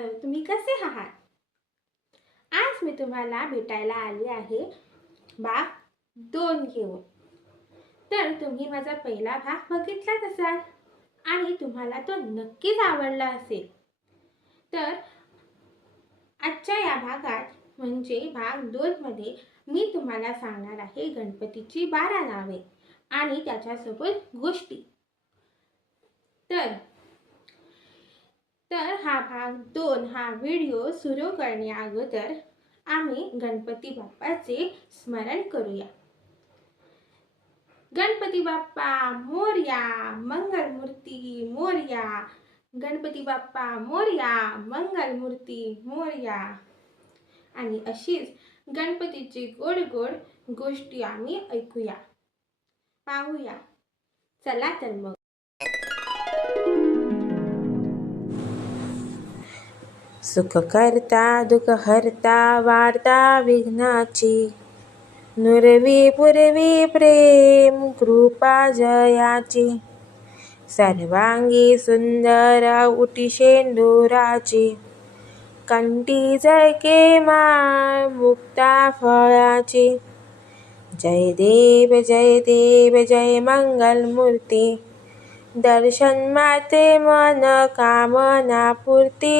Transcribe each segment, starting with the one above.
मित्रांनो, तुम्ही कसे आहात? आज मी तुम्हाला भेटायला आले आहे भाग 2 घेऊन. तर तुम्ही माझा पहिला भाग बघितलाच असाल आणि तुम्हाला तो नक्कीच आवडला असेल. तर आजच्या या भागात म्हणजे भाग 2 मध्ये मी तुम्हाला सांगणार आहे गणपतीची 12 नावे आणि त्याच्यासोबत गोष्टी. तर हा भाग 2 हा व्हिडिओ सुरू करण्या अगोदर आम्ही गणपती बाप्पाचे स्मरण करूया. गणपती बाप्पा मोरया, मंगलमूर्ती मोरया. गणपती बाप्पा मोरया, मंगलमूर्ती मोरया. आणि अशीच गणपतीची गोड गोड गोष्टी आम्ही ऐकूया, पाहूया. चला तर मग. सुख करता दुःख हरता वार्ता विघ्नाची, नुरवी पुरवी प्रेम कृपा जयाची. सर्वांगी सुंदर उटी शेंदुराची, कंठी जळके माळ मुक्ता फळाची. जय देव जय मंगलमूर्ती, दर्शन माते मन कामना पूर्ती.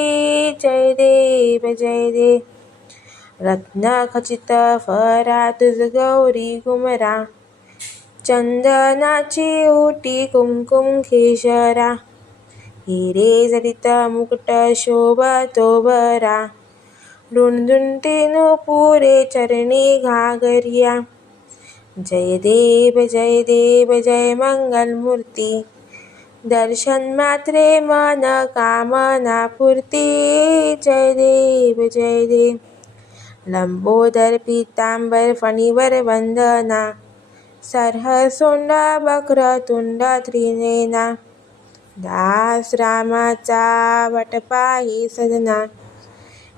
जय देव रत्न खचित फरा तुझ गौरी गुमरा, चंदनाची ओटी कुमकुम केशरा. हिरे जडित मुकुट शोभतो बरा, दुणदुणते नुपुरे चरणी घागरिया. जय देव जय मंगलमूर्ती, दर्शन मात्रे मन कामना पूर्ती. जय देव लंबोदर पीतांबर फणीवर वंदना, सरह सोंड बक्र तुंड त्रिनेना. दास रामाचा वटपाही सदना,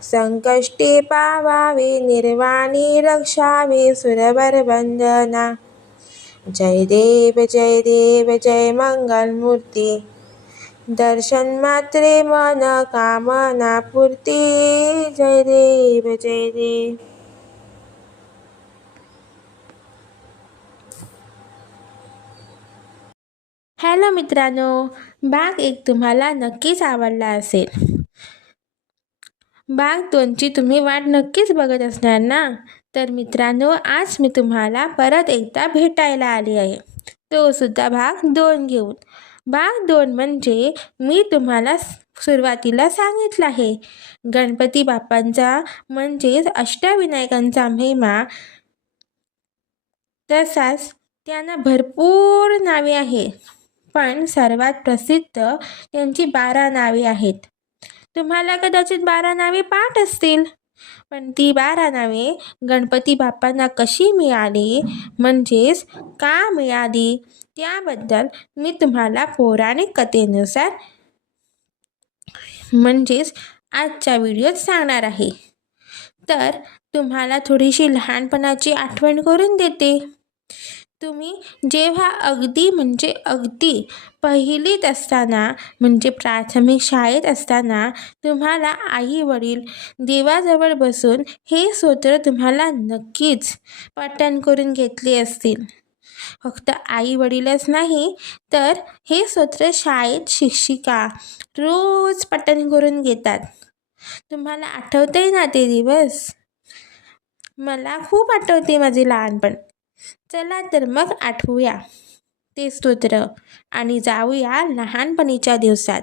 संकष्टी पावावे निर्वाणी रक्षावे सुरवर वंदना. जय देव जय मंगलमूर्ती, दर्शन मात्रे मन कामना पूर्ती. जय देव हॅलो मित्रांनो, भाग 1 तुम्हाला नक्कीच आवडला असेल. भाग 2ची तुम्ही वाट नक्कीच बघत असणार ना. तर मित्रांनो, आज मी तुम्हाला परत एकदा भेटायला आली आहे, तो सुद्धा भाग 2 घेऊन. भाग 2 म्हणजे मी तुम्हाला सुरुवातीला सांगितलं आहे गणपती बाप्पांचा म्हणजेच अष्टविनायकांचा महिमा. तसाच त्यांना भरपूर नावे आहेत, पण सर्वात प्रसिद्ध त्यांची 12 नावे आहेत. तुम्हाला कदाचित 12 नावे पाठ असतील, पण ती 12 नावे गणपती बाप्पांना कशी मिळाली म्हणजेच का मिळाली त्याबद्दल मी तुम्हाला पौराणिक कथेनुसार म्हणजेच आजच्या व्हिडिओत सांगणार आहे. तर तुम्हाला थोडीशी लहानपणाची आठवण करून देते. तुम्ही जेव्हा अगदी पहिलीत असताना म्हणजे प्राथमिक शाळेत असताना तुम्हाला आई वडील देवाजवळ बसून हे स्तोत्र तुम्हाला नक्कीच पठण करून घेतले असतील. फक्त आई वडीलच नाही तर हे स्तोत्र शाळेत शिक्षिका रोज पठण करून घेतात. तुम्हाला आठवतंय ना ते दिवस? मला खूप आठवते माझे लहानपण. चला तर मग आठवूया ते स्तोत्र आणि जाऊया लहानपणीच्या दिवसात.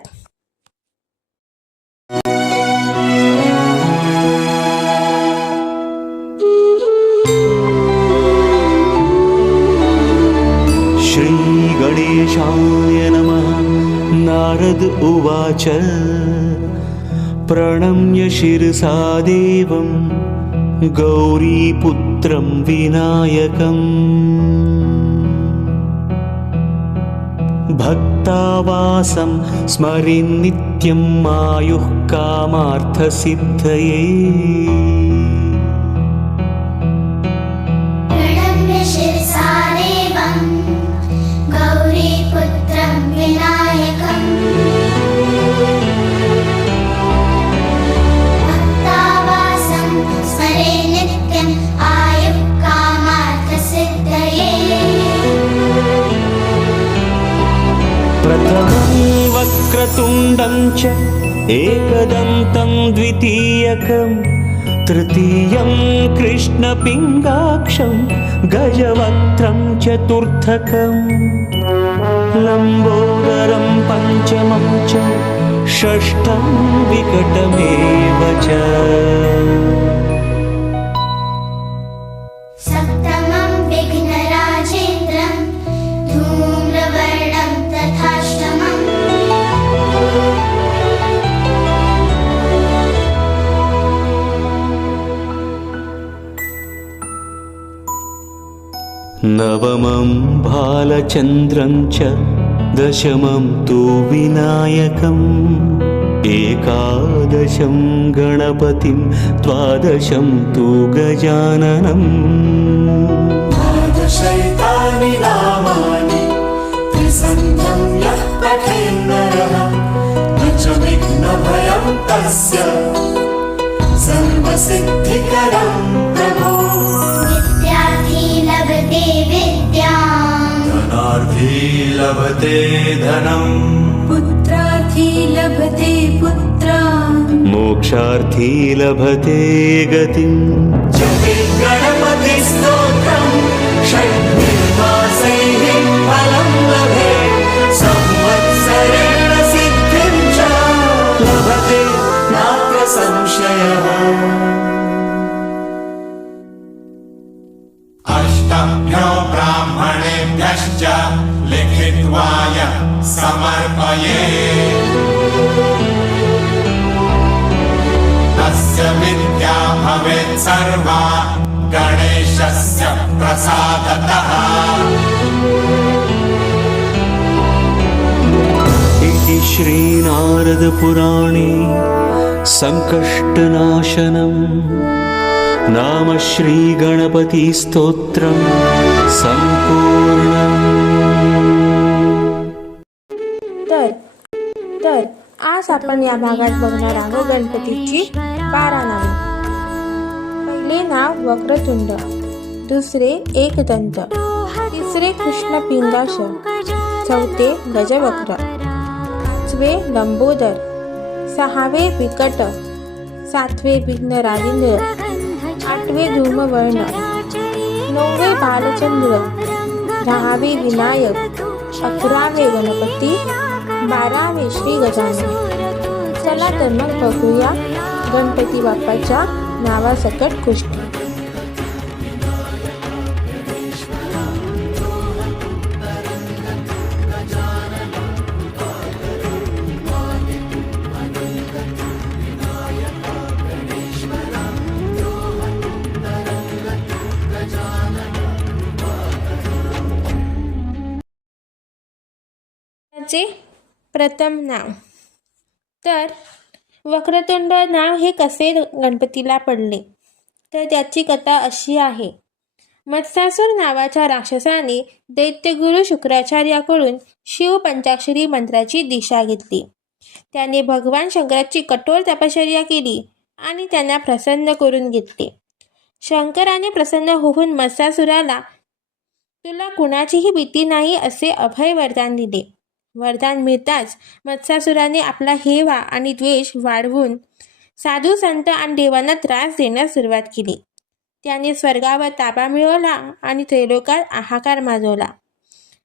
श्री गणेशाय नमः. नारद उवाच प्रणम्य शिरसा देवं गौरीपुत्रं विनायकम्. भक्तावासं स्मरेन् नित्यम् आयुः कामार्थसिद्धये. प्रणम्य शिरसा देवं गौरीपुत्रं विनायकम्. प्रथमं वक्रतुण्डं च एकदन्तं द्वितीयकं तृतीयं कृष्णपिङ्गाक्षं गजवक्त्रं चतुर्थकं लम्बोदरं पञ्चमं च षष्ठं विकटमेव च सप्तमं विघ्नराजेन्द्रं धूम्रवर्णं तथाष्टमम् नवमं भालचन्द्रं च दशमं तु विनायकम् एकादशं गणपतिं द्वादशं तु गजाननम् द्वादशैतानि नामानि त्रिसन्ध्यं यः पठेन्नरः न च विघ्नभयं तस्य सर्वसिद्धिकरं प्रभो विद्यार्थी लभते विद्याम् धनार्थी लभते धनम् पुत्रार्थी लभते पुत्रान् मोक्षार्थी लभते गतिम् जपि गणपतिस्तोत्रं षड्विर्मासैः फलं लभेत् संवत्सरेण सिद्धिं च लभते नात्र संशयः अष्टभ्यो ब्राह्मणेभ्यश्च लिखित्वाय समर्पये तस्य विद्या भवेत् सर्वा गणेशस्य प्रसादतः इति श्रीनारदपुराणे सङ्कष्टनाशनम् नाम श्रीगणपतिस्तोत्रं सम्पूर्णम् तर आज आपण या भागात बघणार आहोत गणपतीची 12 नावे. पहिले नाव वक्रतुंड, दुसरे एकदंत, तिसरे कृष्णपिंगाक्ष, चौथे गजवक्र, पाचवे लंबोदर, सहावे विकट, सातवे विघ्नराजेंद्र, आठवे धूमवर्ण, नववे बालचंद्र, दहावे विनायक, 11वे गणपती, 12वे श्री गजानन. चला तर मग बघूया गणपती बाप्पाच्या नावासकट गोष्टी. चे प्रथम नाव. तर वक्रतुंड नाव हे कसे गणपतीला पडले, तर त्याची कथा अशी आहे. मत्सासूर नावाच्या राक्षसाने दैत्यगुरु शुक्राचार्याकडून शिव पंचाक्षरी मंत्राची दिशा घेतली. त्याने भगवान शंकराची कठोर तपश्चर्या केली आणि त्यांना प्रसन्न करून घेतले. शंकराने प्रसन्न होऊन मत्सासुराला तुला कुणाचीही भीती नाही असे अभय वरदान दिले. वरदान मिळताच मत्सासुराने आपला हेवा आणि द्वेष वाढवून साधू संत आणि देवांना त्रास देण्यास सुरुवात केली. त्याने स्वर्गावर ताबा मिळवला आणि त्रैलोकात हाहाकार माजवला.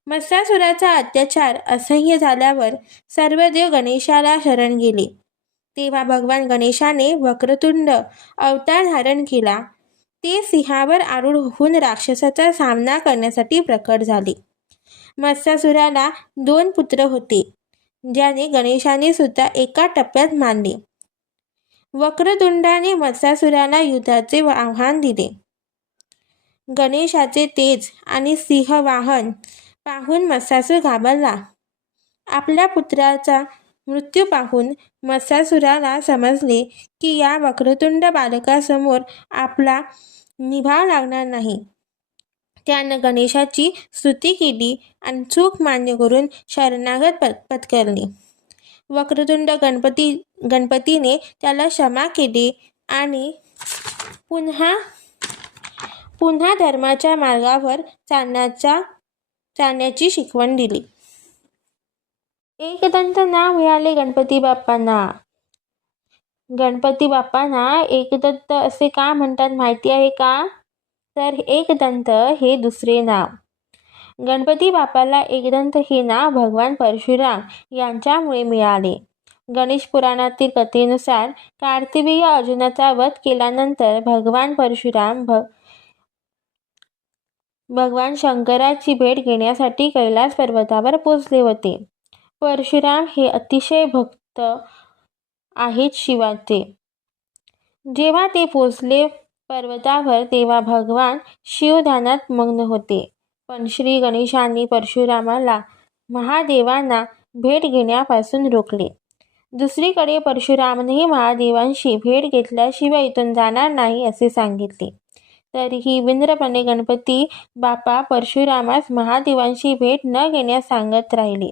मत्सासुराचा अत्याचार असह्य झाल्यावर सर्व देव गणेशाला शरण गेले. तेव्हा भगवान गणेशाने वक्रतुंड अवतार धारण केला. ते सिंहावर आरूढ होऊन राक्षसाचा सामना करण्यासाठी प्रकट झाले. मत्सासुराला 2 पुत्र होते, ज्याने गणेशाने सुद्धा एका टप्प्यात मारले. वक्रतुंडाने मत्सासुराला युद्धाचे आव्हान दिले. गणेशाचे तेज आणि सिंहवाहन पाहून मत्सासूर घाबरला. आपल्या पुत्राचा मृत्यू पाहून मत्सासुराला समजले की या वक्रतुंड बालकासमोर आपला निभाव लागणार नाही. त्यानं गणेशाची स्तुती केली आणि चूक मान्य करून शरणागत पत्करली. वक्रतुंड गणपतीने त्याला क्षमा केली आणि पुन्हा धर्माच्या मार्गावर चालण्याची शिकवण दिली. एकदंत नाव मिळाले गणपती बाप्पांना. गणपती बाप्पांना एकदंत असे का म्हणतात माहिती आहे का? तर एकदंत हे दुसरे नाव. गणपती बाप्पाला एकदंत हे नाव भगवान परशुराम यांच्यामुळे मिळाले. गणेश पुराणातील कथेनुसार कार्तिवीय अर्जुनाचा वध केल्यानंतर भगवान परशुराम भगवान शंकराची भेट घेण्यासाठी कैलास पर्वतावर पोचले होते. परशुराम हे अतिशय भक्त आहेत शिवाचे. जेव्हा ते पोचले पर्वतावर तेव्हा भगवान शिव ध्यानात मग्न होते. पण श्री गणेशांनी परशुरामाला महादेवांना भेट घेण्यापासून रोखले. दुसरीकडे परशुरामानेही महादेवांशी भेट घेतल्याशिवाय इथून जाणार नाही असे सांगितले. तरीही विनम्रपणे गणपती बाप्पा परशुरामास महादेवांशी भेट न घेण्यास सांगत राहिले.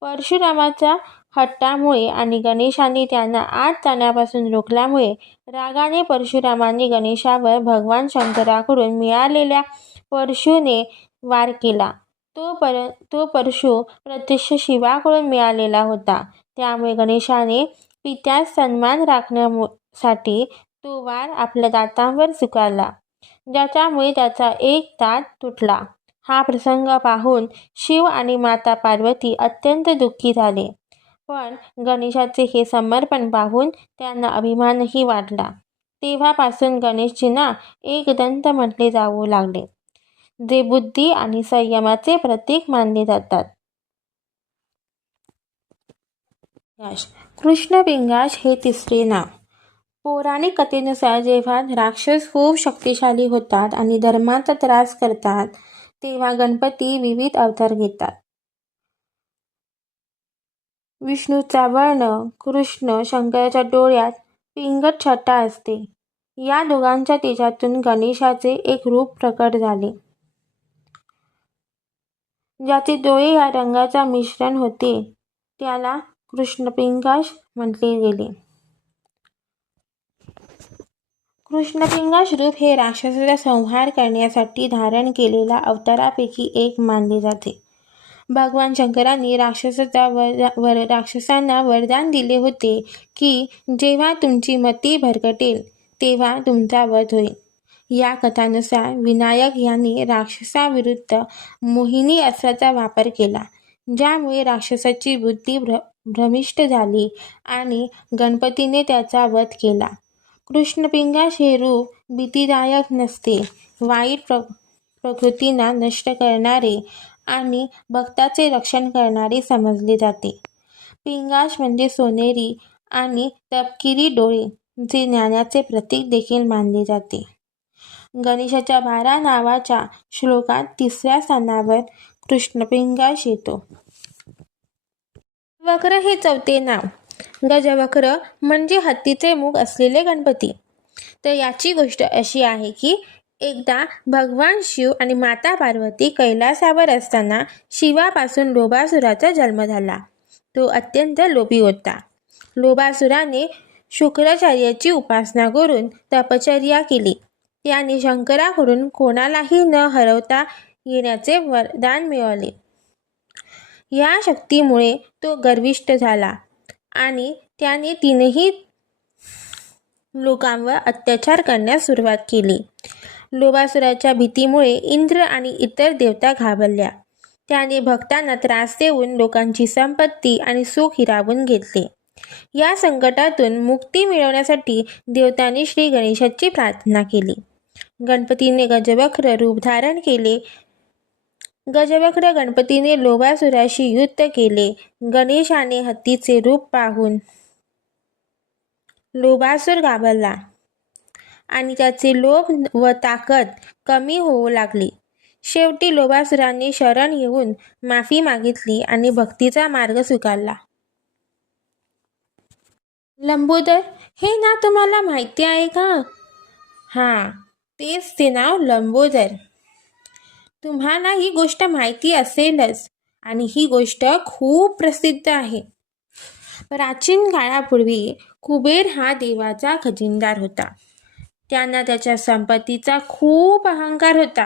परशुरामाच्या हट्टामुळे आणि गणेशांनी त्यांना आत जाण्यापासून रोखल्यामुळे रागाने परशुरामांनी गणेशावर भगवान शंकराकडून मिळालेल्या परशुने वार केला. तो परशु प्रत्यक्ष शिवाकडून मिळालेला होता. त्यामुळे गणेशाने पित्यास सन्मान राखण्यासाठी तो वार आपल्या दातांवर स्वीकारला, ज्याच्यामुळे त्याचा एक दात तुटला. हा प्रसंग पाहून शिव आणि माता पार्वती अत्यंत दुःखी झाले. पण गणेशाचे हे समर्पण पाहून त्यांना अभिमानही वाटला. तेव्हापासून गणेशजींना एकदंत म्हटले जाऊ लागले, जे बुद्धी आणि संयमाचे प्रतीक मानले जातात. कृष्णपिंगाश हे तिसरे नाव. पौराणिक कथेनुसार जेव्हा राक्षस खूप शक्तिशाली होतात आणि धर्माचा त्रास करतात तेव्हा गणपती विविध अवतार घेतात. विष्णूचा वर्ण कृष्ण, शंकराच्या डोळ्यात पिंगट छटा असते. या दोघांच्या तेजातून गणेशाचे एक रूप प्रकट झाले, ज्याचे डोळे या रंगाचा मिश्रण होते. त्याला कृष्णपिंगाश म्हटले गेले. कृष्णपिंगाश रूप हे राक्षसाचा संहार करण्यासाठी धारण केलेल्या अवतारापैकी एक मानले जाते. भगवान शंकरांनी राक्षसांना वरदान दिले होते की जेव्हा तुमची मती भरकटेल तेव्हा तुमचा वध होईल. या कथानुसार विनायक यांनी राक्षसाविरुद्ध मोहिनी अस्त्राचा वापर केला, ज्यामुळे राक्षसाची बुद्धी भ्रमिष्ट झाली आणि गणपतीने त्याचा वध केला. कृष्णपिंगाश हे रूप भीतिदायक नसते, वाईट प्रकृतींना नष्ट करणारे आणि भक्ताचे रक्षण करणारे समजले जाते. पिंगाश म्हणजे सोनेरी आणि तपकिरी डोळे, जे ज्ञानाचे प्रतीक देखील मानले जाते. गणेशाच्या 12 नावाच्या श्लोकात 3ऱ्या स्थानावर कृष्णपिंगाश येतो. वक्र हे 4थे नाव. गजवक्र म्हणजे हत्तीचे मुख असलेले गणपती. तर याची गोष्ट अशी आहे की एकदा भगवान शिव आणि माता पार्वती कैलासावर असताना शिवापासून लोभासुराचा जन्म झाला. तो अत्यंत लोभी होता. लोभासुराने शुक्राचार्याची उपासना करून तपश्चर्या केली. त्याने शंकराकडून कोणालाही न हरवता येण्याचे वरदान मिळवले. या शक्तीमुळे तो गर्विष्ठ झाला आणि त्याने 3ही लोकांवर अत्याचार करण्यास सुरुवात केली. लोभासुराच्या भीतीमुळे इंद्र आणि इतर देवता घाबरल्या. त्याने भक्तांना त्रास देऊन लोकांची संपत्ती आणि सुख हिरावून घेतले. या संकटातून मुक्ती मिळवण्यासाठी देवतांनी श्री गणेशाची प्रार्थना केली. गणपतीने गजवक्र रूप धारण केले. गजवक्र गणपतीने लोभासुराशी युद्ध केले. गणेशाने हत्तीचे रूप पाहून लोभासुर घाबरला आणि त्याचे लोभ व ताकद कमी होऊ लागली. शेवटी लोभासुराने शरण येऊन माफी मागितली आणि भक्तीचा मार्ग स्वीकारला. लंबोदर हे नाव तुम्हाला माहिती आहे का? हां, तेच ते नाव लंबोदर. तुम्हाला ही गोष्ट माहिती असेलच आणि ही गोष्ट खूप प्रसिद्ध आहे. प्राचीन काळापूर्वी कुबेर हा देवाचा खजिनदार होता. त्यांना त्याच्या संपत्तीचा खूप अहंकार होता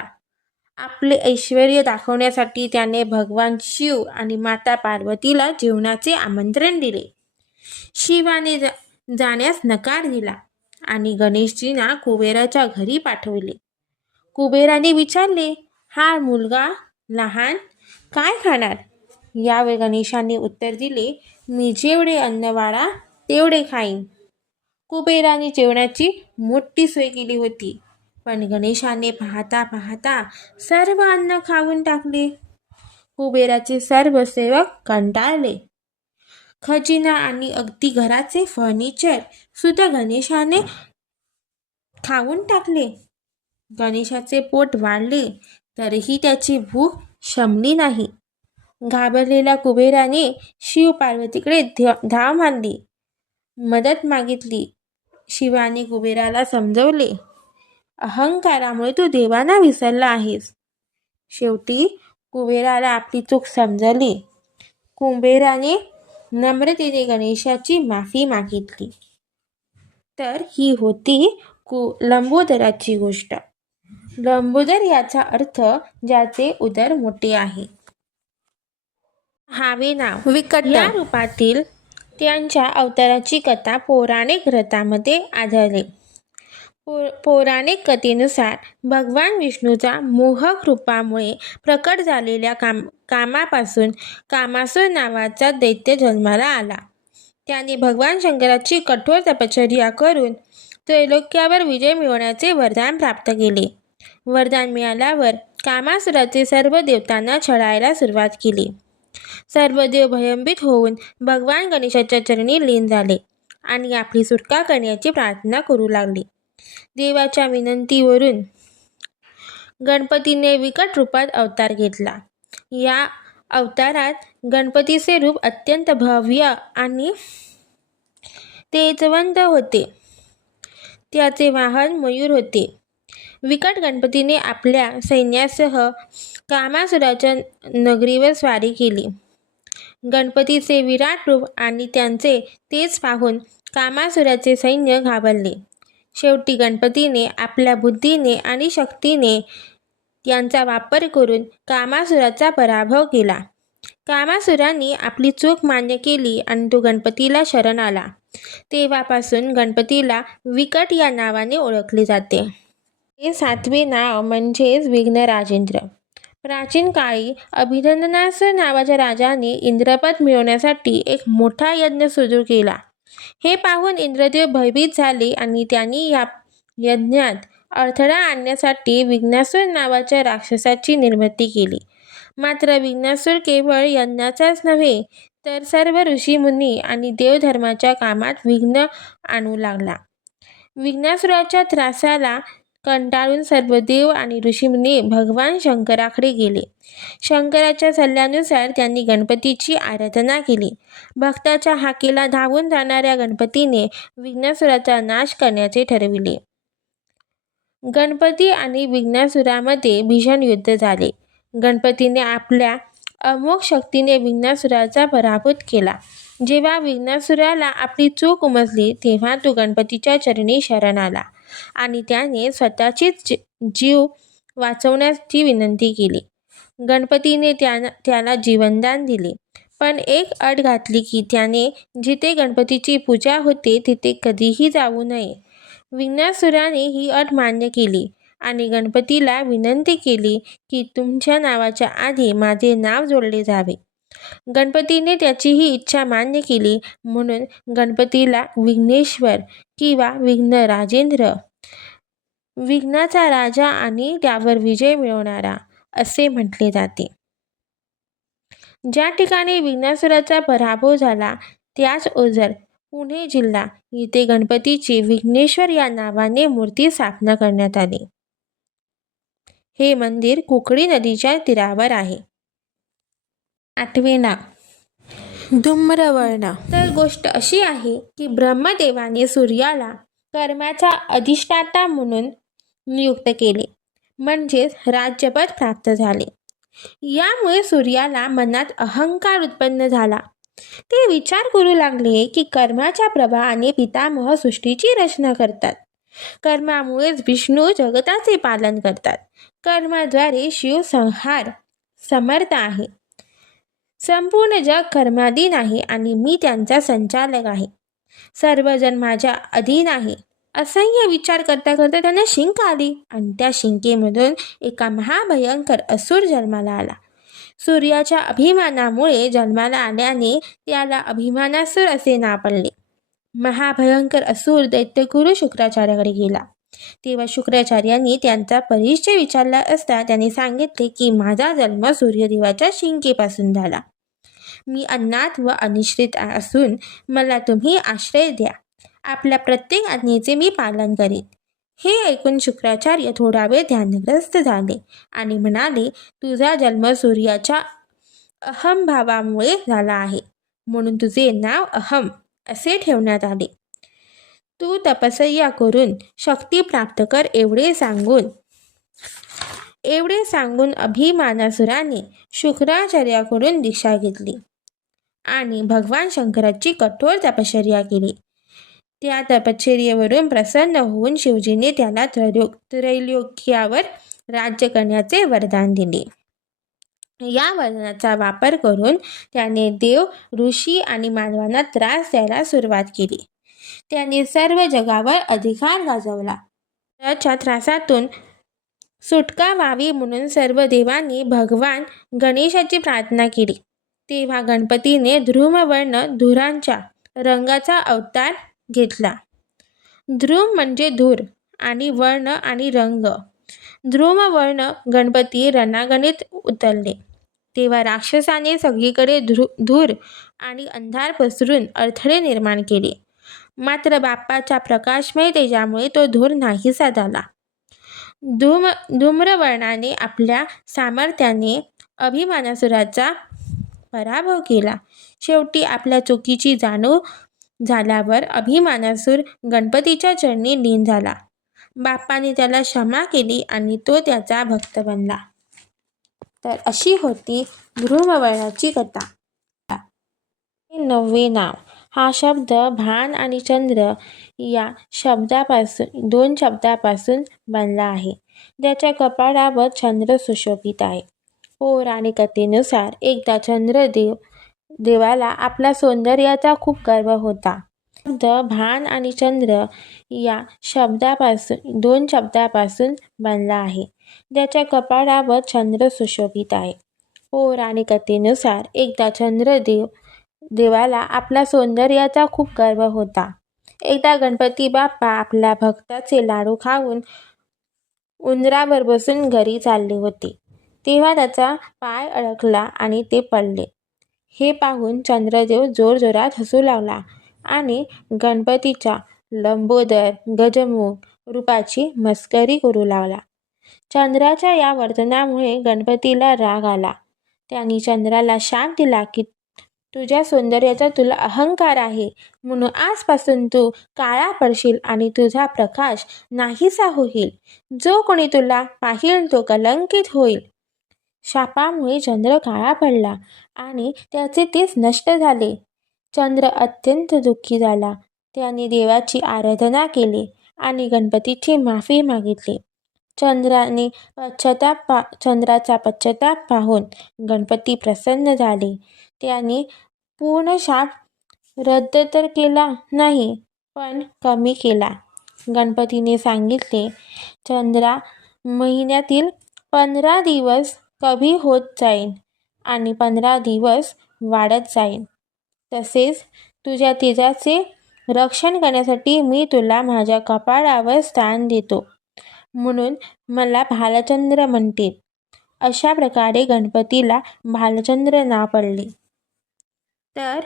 आपले ऐश्वर्य दाखवण्यासाठी त्याने भगवान शिव आणि माता पार्वतीला जेवणाचे आमंत्रण दिले. शिवाने जाण्यास नकार दिला आणि गणेशजींना कुबेराच्या घरी पाठवले. कुबेराने विचारले, हा मुलगा लहान, काय खाणार? यावर गणेशाने उत्तर दिले, मी जेवढे अन्न वाढा तेवढे खाईन. कुबेराने जेवणाची मोठी सोय केली होती, पण गणेशाने पाहता पाहता सर्व अन्न खाऊन टाकले. कुबेराचे सर्व सेवक कंटाळले. खजिना आणि अगदी घराचे फर्निचर सुद्धा गणेशाने खाऊन टाकले. गणेशाचे पोट वाढले तरीही त्याची भूक शमली नाही. घाबरलेल्या कुबेराने शिव पार्वतीकडे धाव मारली, मदत मागितली. शिवाने कुबेराला समजवले, अहंकारामुळे तू देवांना विसरला आहेस. शेवटी कुबेराला आपली चूक समजली. कुबेराने नम्रतेने गणेशाची माफी मागितली. तर ही होती लंबोदराची गोष्ट. लंबोदर याचा अर्थ ज्याचे उदर मोठे आहे. हावे नाव विकट या रूपातील त्यांच्या अवताराची कथा पौराणिक ग्रंथांमध्ये आढळते. पौराणिक कथेनुसार भगवान विष्णूचा मोहक रूपामुळे प्रकट झालेल्या कामापासून कामासूर नावाचा दैत्य जन्माला आला. त्याने भगवान शंकराची कठोर तपश्चर्या करून त्रैलोक्यावर विजय मिळवण्याचे वरदान प्राप्त केले. वरदान मिळाल्यावर कामासुराचे सर्व देवतांना छळायला सुरुवात केली. सर्व देव भयभीत होऊन भगवान गणेशाच्या चरणी लीन झाले आणि आपली सुटका करण्याची प्रार्थना करू लागले. देवाच्या विनंतीवरून गणपतीने विकट रूपात अवतार घेतला. या अवतारात गणपतीचे रूप अत्यंत भव्य आणि तेजवंत होते. त्याचे वाहन मयूर होते. विकट गणपतीने आपल्या सैन्यासह कामासुराच्या नगरीवर स्वारी केली. गणपतीचे विराट रूप आणि त्यांचे तेज पाहून कामासुराचे सैन्य घाबरले. शेवटी गणपतीने आपल्या बुद्धीने आणि शक्तीने यांचा वापर करून कामासुराचा पराभव केला. कामासुराने आपली चूक मान्य केली आणि तो गणपतीला शरण आला. तेव्हापासून गणपतीला विकट या नावाने ओळखले जाते. हे 7वे नाव म्हणजेच विघ्नराजेंद्र. प्राचीन काळी अभिनंदनासुर नावाच्या राजाने इंद्रपद मिळवण्यासाठी एक मोठा यज्ञ सुरू केला. हे पाहून इंद्रदेव भयभीत झाले आणि त्यांनी या यज्ञात अडथळा आणण्यासाठी विघ्नासूर नावाच्या राक्षसाची निर्मिती केली. मात्र विघ्नासूर केवळ यज्ञाचाच नव्हे तर सर्व ऋषीमुनी आणि देवधर्माच्या कामात विघ्न आणू लागला. विघ्नासुराच्या त्रासाला कंटाळून सर्व देव आणि ऋषीमुनी भगवान शंकराकडे गेले. शंकराच्या सल्ल्यानुसार त्यांनी गणपतीची आराधना केली. भक्ताच्या हाकेला धावून जाणाऱ्या गणपतीने विघ्नासुराचा नाश करण्याचे ठरविले. गणपती आणि विघ्नासुरामध्ये भीषण युद्ध झाले. गणपतीने आपल्या अमोघ शक्तीने विघ्नासुराचा पराभूत केला. जेव्हा विघ्नासुराला आपली चूक उमजली तेव्हा तो गणपतीच्या चरणी शरण आला आणि त्याने स्वतःचीच जीव वाचवण्याची विनंती केली. गणपतीने त्याला जीवनदान दिले, पण एक अट घातली की त्याने जिथे गणपतीची पूजा होते तिथे कधीही जाऊ नये. विघ्नासुराने ही अट मान्य केली आणि गणपतीला विनंती केली की तुमच्या नावाच्या आधी माझे नाव जोडले जावे. गणपतीने त्याची ही इच्छा मान्य केली, म्हणून गणपतीला विघ्नेश्वर किंवा विघ्नराजेंद्र, विघ्नाचा राजा आणि त्यावर विजय मिळवणारा असे म्हटले जाते. ज्या ठिकाणी विघ्नासुराचा पराभव झाला त्याच ओझर, पुणे जिल्हा येथे गणपतीची विघ्नेश्वर या नावाने मूर्ती स्थापना करण्यात आली. हे मंदिर कुकडी नदीच्या तीरावर आहे. 8वे नाव धूम्रवर्ण. तर गोष्ट अशी आहे की ब्रह्मदेवाने सूर्याला कर्माचा अधिष्ठाता म्हणून नियुक्त केले, म्हणजेच राज्यपद प्राप्त झाले. यामुळे सूर्याला मनात अहंकार उत्पन्न झाला. ते विचार करू लागले की कर्माच्या प्रभावाने पितामह सृष्टीची रचना करतात. कर्मामुळेच विष्णू जगताचे पालन करतात. कर्माद्वारे शिव संहार समर्थ आहे. संपूर्ण जग कर्माधीन आहे आणि मी त्यांचा संचालक आहे. सर्वजण माझ्या अधीन आहे. असह्य विचार करता करता त्यांना शिंक आली आणि त्या शिंकेमधून एका महाभयंकर असुर जन्माला आला. सूर्याच्या अभिमानामुळे जन्माला आल्याने त्याला अभिमानासुर असे नाव पडले. महाभयंकर असुर दैत्यगुरु शुक्राचार्याकडे गेला. तेव्हा शुक्राचार्यांनी त्यांचा परिचय विचारला असता त्याने सांगितले की माझा जन्म सूर्यदेवाच्या शिंकेपासून झाला. मी अनाथ व अनिश्चित असून मला तुम्ही आश्रय द्या. आपल्या प्रत्येक आज्ञेचे मी पालन करीन. हे ऐकून शुक्राचार्य थोडा वेळ ध्यानग्रस्त झाले आणि म्हणाले, तुझा जन्म सूर्याच्या अहमभावामुळे झाला आहे, म्हणून तुझे नाव अहम असे ठेवण्यात आले. तू तपस्या करून शक्ती प्राप्त कर. एवढे सांगून अभिमानासुराने शुक्राचार्याकडून दीक्षा घेतली आणि भगवान शंकराची कठोर तपश्चर्या केली. त्या तपश्चर्येवरून प्रसन्न होऊन शिवजीने त्याला त्रैलोक्यावर राज्य करण्याचे वरदान दिले. या वरदानाचा वापर करून त्याने देव, ऋषी आणि मानवांना त्रास द्यायला सुरुवात केली. त्याने सर्व जगावर अधिकार गाजवला. त्याच्या त्रासातून सुटका व्हावी म्हणून सर्व देवांनी भगवान गणेशाची प्रार्थना केली. तेव्हा गणपतीने ध्रुमवर्ण धुरांच्या रंगाचा अवतार घेतला. ध्रुम म्हणजे धूर आणि वर्ण आणि रंग. ध्रुमवर्ण गणपती रणांगणेत उतरले. तेव्हा राक्षसाने सगळीकडे धूर आणि अंधार पसरून अडथळे निर्माण केले. मात्र बाप्पाच्या प्रकाशमय तेजामुळे तो धूर नाहीसा झाला. धूम्रवर्णाने आपल्या सामर्थ्याने अभिमानासुराचा पराभव केला. शेवटी आपल्या चुकीची जाणीव झाल्यावर अभिमानासुर गणपतीच्या चरणी लीन झाला. बाप्पाने त्याला क्षमा केली आणि तो त्याचा भक्त बनला. तर अशी होती ध्रुमवर्णाची कथा. 9वे नाव. हा शब्द भान आणि चंद्र या दोन शब्दापासून बनला आहे. ज्याच्या कपाळावर चंद्र सुशोभित आहे. पौराणिक कथेनुसार एकदा देवाला आपल्या सौंदर्याचा खूप गर्व होता. शब्द भान आणि चंद्र या दोन शब्दापासून बनला आहे. ज्याच्या कपाळावर चंद्र सुशोभित आहे. पौराणिक कथेनुसार एकदा देवाला आपल्या सौंदर्याचा खूप गर्व होता. एकदा गणपती बाप्पा आपल्या भक्ताचे लाडू खाऊन उंदरावर बसून घरी चालले होते. तेव्हा त्याचा पाय अडकला आणि ते पडले. हे पाहून चंद्रदेव जोरजोरात हसू लागला आणि गणपतीच्या लंबोदर गजमुख रूपाची मस्करी करू लागला. चंद्राच्या या वर्तनामुळे गणपतीला राग आला. त्यांनी चंद्राला शाप दिला की तुझ्या सौंदर्याचा तुला अहंकार आहे, म्हणून आजपासून तू काळा पडशील आणि तुझा प्रकाश नाहीसा होईल. जो कोणी तुला पाहिल तो कलंकित होईल. शापामुळे चंद्र काळा पडला आणि त्याचे तेज नष्ट झाले. चंद्र अत्यंत दुःखी झाला. त्याने देवाची आराधना केली आणि गणपतीची माफी मागितली. चंद्राचा पश्चाताप पाहून गणपती प्रसन्न झाले. त्यांनी पूर्ण शाप रद्द तर केला नाही, पण कमी केला. गणपतीने सांगितले, चंद्रा, महिन्यातील 15 दिवस कमी होत जाईल आणि 15 दिवस वाढत जाईल. तसेच तुझ्या तेजाचे रक्षण करण्यासाठी मी तुला माझ्या कपाळावर स्थान देतो, म्हणून मला भालचंद्र म्हणतील. अशा प्रकारे गणपतीला भालचंद्र नाव पडले. तर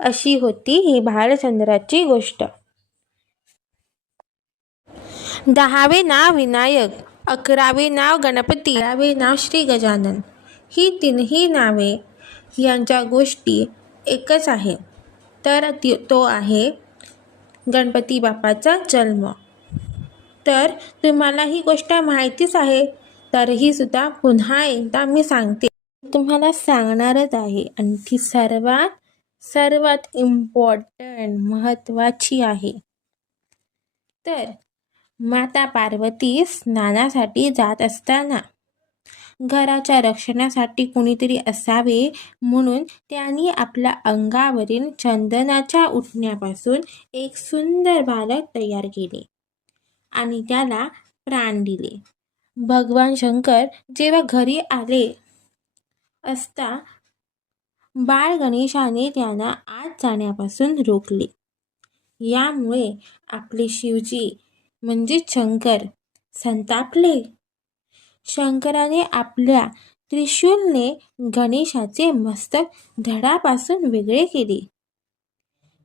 अशी होती ही भालचंद्राची गोष्ट. 10वे नाव विनायक, 11वे नाव गणपती, 12वे नाव श्री गजानन. ही तीनही नावे यांच्या गोष्टी एकच आहे. तर तो आहे गणपती बाप्पाचा जन्म. तर तुम्हाला ही गोष्ट माहितीच आहे, तरीही सुद्धा पुन्हा एकदा मी सांगते, तुम्हाला सांगणारच आहे. आणि ती सर्वात इम्पॉर्टंट महत्त्वाची आहे. तर माता पार्वती स्नानासाठी जात असताना घराच्या रक्षणासाठी कोणीतरी असावे म्हणून त्यांनी आपल्या अंगावरील चंदनाच्या उटण्यापासून एक सुंदर बालक तयार केले आणि त्याला प्राण दिले. भगवान शंकर जेव्हा घरी आले असता बाळ गणेशाने त्यांना आत जाण्यापासून रोखले. यामुळे आपले शिवजी म्हणजे शंकर संतापले. शंकराने आपल्या त्रिशूलने गणेशाचे मस्तक धडापासून वेगळे केले.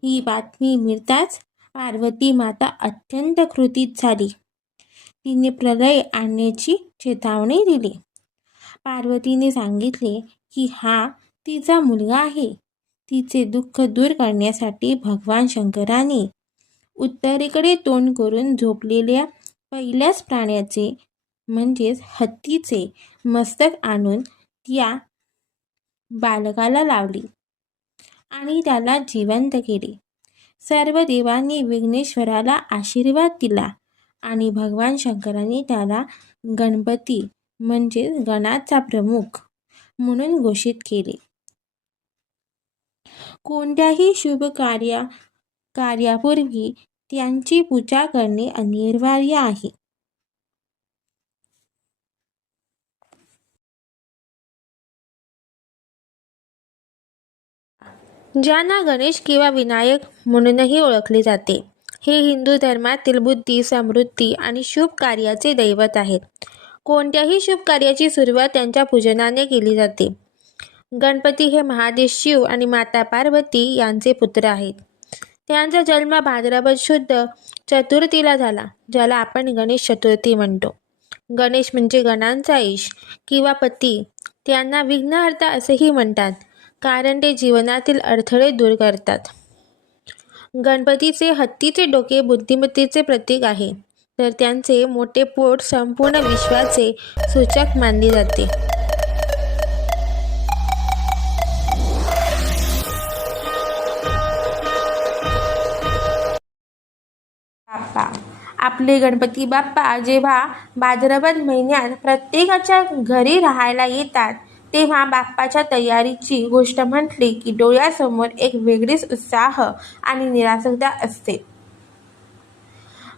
ही बातमी मिळताच पार्वती माता अत्यंत क्रोधित झाली. तिने प्रलय आणण्याची चेतावणी दिली. पार्वतीने सांगितले की हा तिचा मुलगा आहे. तिचे दुःख दूर करण्यासाठी भगवान शंकराने उत्तरेकडे तोंड करून झोपलेल्या पहिल्याच प्राण्याचे म्हणजेच हत्तीचे मस्तक आणून त्या बालकाला लावले आणि त्याला जिवंत केले. सर्व देवांनी विघ्नेश्वराला आशीर्वाद दिला आणि भगवान शंकराने त्याला गणपती म्हणजेच गणाचा प्रमुख म्हणून घोषित केले. कोणत्याही शुभ कार्यापूर्वी त्यांची पूजा करणे अनिवार्य आहे. ज्यांना गणेश किंवा विनायक म्हणूनही ओळखले जाते, हे हिंदू धर्मातील बुद्धी, समृद्धी आणि शुभ कार्याचे दैवत आहेत. कोणत्याही शुभ कार्याची सुरुवात त्यांच्या पूजनाने केली जाते. गणपती हे महादेव शिव आणि माता पार्वती यांचे पुत्र आहेत. त्यांचा जन्म भाद्रपद शुद्ध चतुर्थीला झाला, ज्याला आपण गणेश चतुर्थी म्हणतो. गणेश म्हणजे गणांचा ईश किंवा पती. त्यांना विघ्नहर्ता असेही म्हणतात, कारण ते जीवनातील अडथळे दूर करतात. गणपतीचे हत्तीचे डोके बुद्धिमत्तेचे प्रतीक आहे, तर त्यांचे मोठे पोट संपूर्ण विश्वाचे सूचक मानले जाते. बाप्पा आपले गणपती बाप्पा जेव्हा भाद्रपद महिन्यात प्रत्येकाच्या घरी राहायला येतात, तेव्हा बाप्पाच्या तयारीची गोष्ट म्हटली की डोळ्यासमोर एक वेगळीच उत्साह आणि निरासकता असते.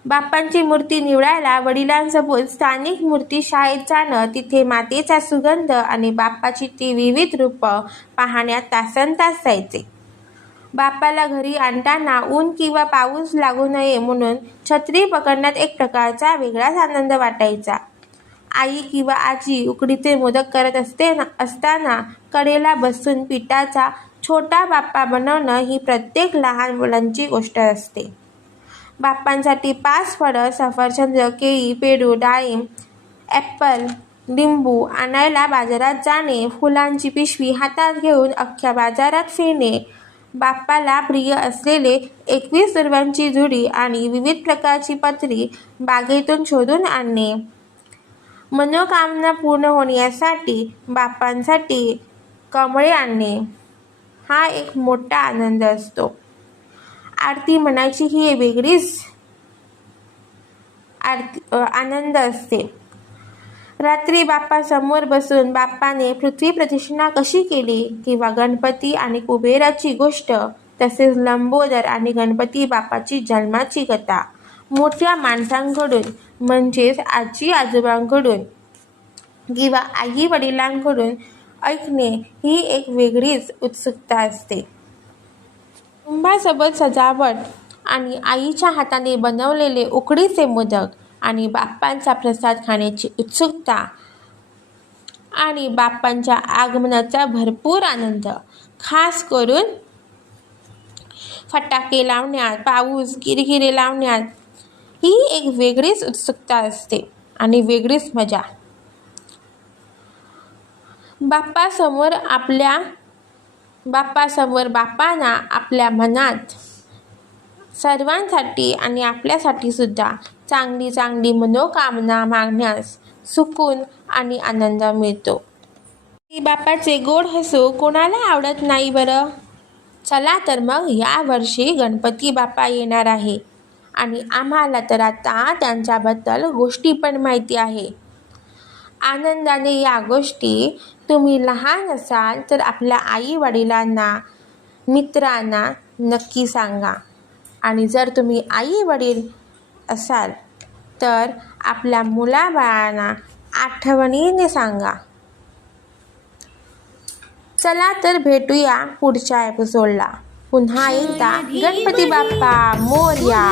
बाप्पांची मूर्ती निवडायला वडिलांसोबत स्थानिक मूर्ती शाळेत जाणं, तिथे मातेचा सुगंध आणि बाप्पाची ती विविध रूपं पाहण्यात तासनतास जायचे. बाप्पाला घरी आणताना ऊन किंवा पाऊस लागू नये म्हणून छत्री पकडण्यात एक प्रकारचा वेगळाच आनंद वाटायचा. आई किंवा आजी उकडीचे मोदक करत असताना कडेला बसून पिठाचा छोटा बाप्पा बनवणं ही प्रत्येक लहान मुलांची गोष्ट असते. बाप्पांसाठी 5 फळं सफरचंद, केळी, पेरू, डाळिंब, ॲपल, लिंबू आणायला बाजारात जाणे, फुलांची पिशवी हातात घेऊन अख्ख्या बाजारात फिरणे, बाप्पाला प्रिय असलेले 21 दुर्वांची जुडी आणि विविध प्रकारची पत्री बागेतून शोधून आणणे, मनोकामना पूर्ण होण्यासाठी बाप्पांसाठी कमळे आणणे हा एक मोठा आनंद असतो. आरती म्हणायची ही वेगळीच आनंद असते. रात्री बाप्पासमोर बसून बाप्पाने पृथ्वी प्रदक्षिणा कशी केली किंवा गणपती आणि कुबेराची गोष्ट, तसेच लंबोदर आणि गणपती बाप्पाची जन्माची कथा मोठ्या माणसांकडून म्हणजेच आजी आजोबांकडून किंवा आई वडिलांकडून ऐकणे ही एक वेगळीच उत्सुकता असते. कुटुंबासोबत सजावट आणि आईच्या हाताने बनवलेले उकडीचे मोदक आणि बाप्पांचा प्रसाद खाण्याची उत्सुकता आणि बाप्पांच्या आगमनाचा भरपूर आनंद, खास करून फटाके लावण्यात, पाऊस किरकिरे लावण्यात ही एक वेगळीच उत्सुकता असते आणि वेगळीच मजा. बाप्पांना आपल्या मनात सर्वांसाठी आणि आपल्यासाठी सुद्धा चांगली मनोकामना मागण्यास सुकून आणि आनंद मिळतो. बाप्पाचे गोड हसू कोणाला आवडत नाही बरं? चला तर मग या वर्षी गणपती बाप्पा येणार आहे आणि आम्हाला तर आता त्यांच्याबद्दल गोष्टी पण माहिती आहे. आनंदाने या गोष्टी तुम्ही लहान असाल तर आपल्या आई वडिलांना, मित्रांना नक्की सांगा. आणि जर तुम्ही आई वडील असाल तर आपल्या मुलाबाळांना आठवणीने सांगा. चला तर भेटूया पुढच्या एपिसोडला. पुन्हा एकदा गणपती बाप्पा मोरया,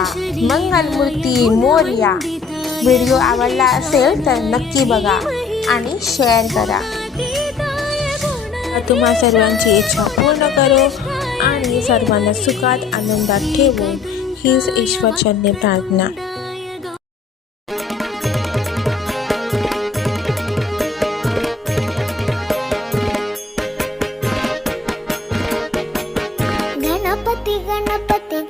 मंगलमूर्ती मोरया. व्हिडिओ आवडला असेल तर नक्की बघा आणि शेअर करा. तुम्हा सर्वांची इच्छा पूर्ण करो आणि सर्वांना सुखात आनंदात ठेवो हीच ईश्वरचरणी प्रार्थना. गणपती गणपती